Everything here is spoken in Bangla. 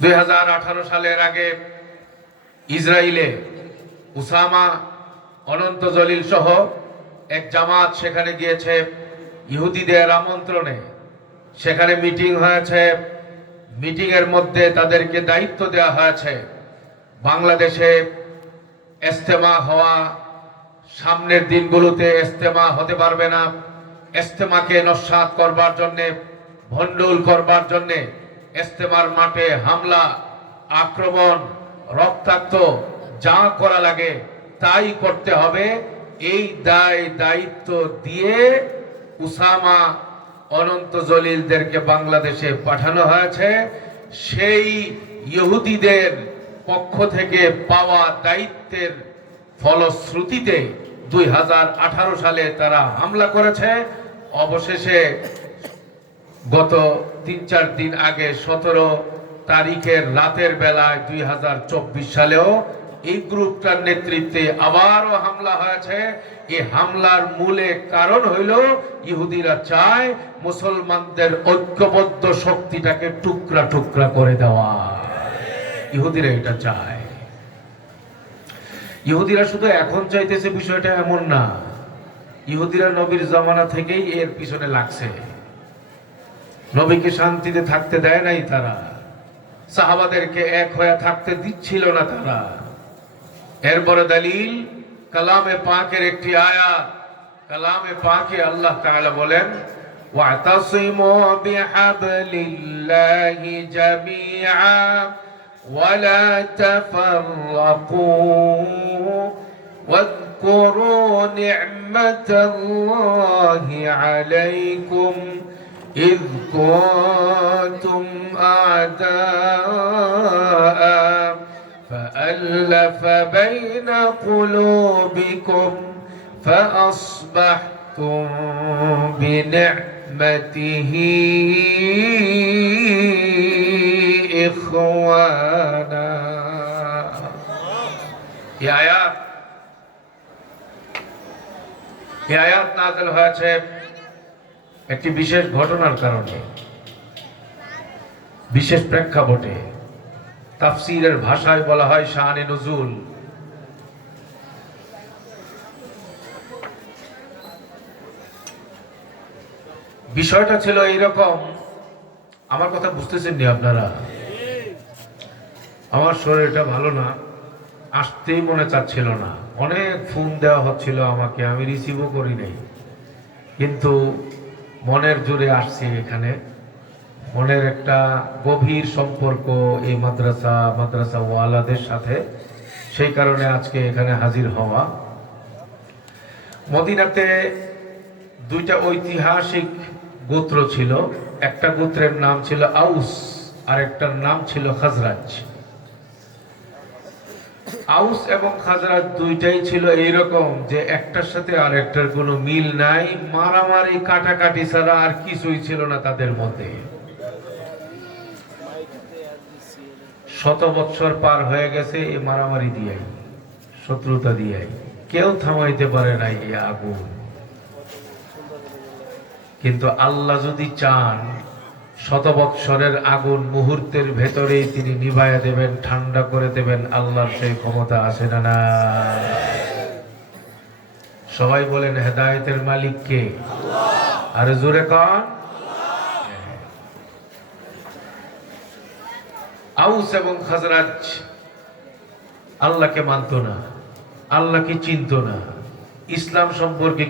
দুই হাজার আঠারো সালের আগে ইসরায়েলে উসামা অনন্ত জলিল সহ এক জামাত সেখানে গিয়েছে। ইহুদিদের আমন্ত্রণে। সেখানে মিটিং হয়েছে। মিটিং এর মধ্যে তাদেরকে দায়িত্ব দেওয়া হয়েছে। বাংলাদেশে এস্তেমা হওয়া সামনের দিনগুলোতে এস্তেমা হতে পারবে না। এস্তেমাকে নস্বাত করবার জন্যে, ভণ্ডুল করবার জন্যে এস্তেমার মাঠে হামলা, আক্রমণ, রক্তাক্ত, যা করা লাগে তাই করতে হবে। এই দায় দায়িত্ব দিয়ে উসামা অনন্ত জলিলদেরকে বাংলাদেশে পাঠানো হয়েছে। সেই ইহুদিদের পক্ষ থেকে পাওয়া দায়িত্বের ফলশ্রুতিতে দুই হাজার আঠারো সালে তারা হামলা করেছে। অবশেষে গত তিন চার দিন আগে সতেরো তারিখের রাতের বেলায় দুই হাজার চব্বিশ সালেও এই গ্রুপটার নেতৃত্বে আবারও হামলা হয়েছে। এই হামলার মূলে কারণ হইল, ইহুদিরা চায় মুসলমানদের ঐক্যবদ্ধ শক্তিটাকে টুকরা টুকরা করে দেওয়া। ইহুদিরা এটা চায়। ইহুদিরা শুধু এখন চাইতেছে বিষয়টা এমন না। ইহুদিরা নবীর জমানা থেকেই এর পিছনে লাগছে। নবীকে শান্তিতে থাকতে দেয় নাই তারা সাহাবাদেরকে এক হয়ে থাকতে দিচ্ছিল না তারা এরপরে দলিল কালামে পাকের একটি আয়াত কালামে পাকে আল্লাহ তাআলা বলেন واعتصموا بحبل الله جميعا ولا تفرقوا واذكروا نعمة الله عليكم إذ كنتم أعداء فألف بين قلوبكم فأصبحتم بنعمته إخوانا এই আয়াত এই আয়াত নাযিল হয়েছে একটি বিশেষ ঘটনার কারণে, বিশেষ প্রেক্ষাপটে, তাফসীরের ভাষায় বলা হয় শানে নজুল। বিষয়টা ছিল এইরকম, আমার কথা বুঝতেছেন নি আপনারা? আমার শরীরটা ভালো না, আসতেই মনে চাচ্ছিল না। অনেক ফোন দেওয়া হচ্ছিল আমাকে, আমি রিসিভও করি নাই। কিন্তু মনের জোরে আসছি এখানে। মনের একটা গভীর সম্পর্ক এই মাদ্রাসা মাদ্রাসা ওয়ালাদের সাথে। সেই কারণে আজকে এখানে হাজির হওয়া। মদিনাতে দুইটা ঐতিহাসিক গোত্র ছিল। একটা গোত্রের নাম ছিল আউস আর একটার নাম ছিল খাজরাজ। আউস এবং খাজরাজ দুইটাই ছিল এইরকম যে একটার সাথে আর একটার কোনো মিল নাই, মারামারি, কাটাকাটি ছাড়া আর কিছুই ছিল না তাদের মধ্যে। শত বৎসর পার হয়ে গেছে এই মারামারি দিয়াই, শত্রুতা দিয়াই। কেউ থামাইতে পারে নাই এই আগুন। কিন্তু আল্লাহ যদি চান শত বৎসরের আগুন মুহূর্তের ভেতরেই তিনি নিভাইয়া দেবেন, ঠান্ডা করে দেবেন আল্লাহর সেই ক্ষমতা আছে না না সবাই বলেন, হেদায়তের মালিক কে? আর জোরে কন। আউস এবং খাজরাজ, আল্লাহকে মানত না, আল্লাহকে চিনত না। ইসলাম সম্পর্কে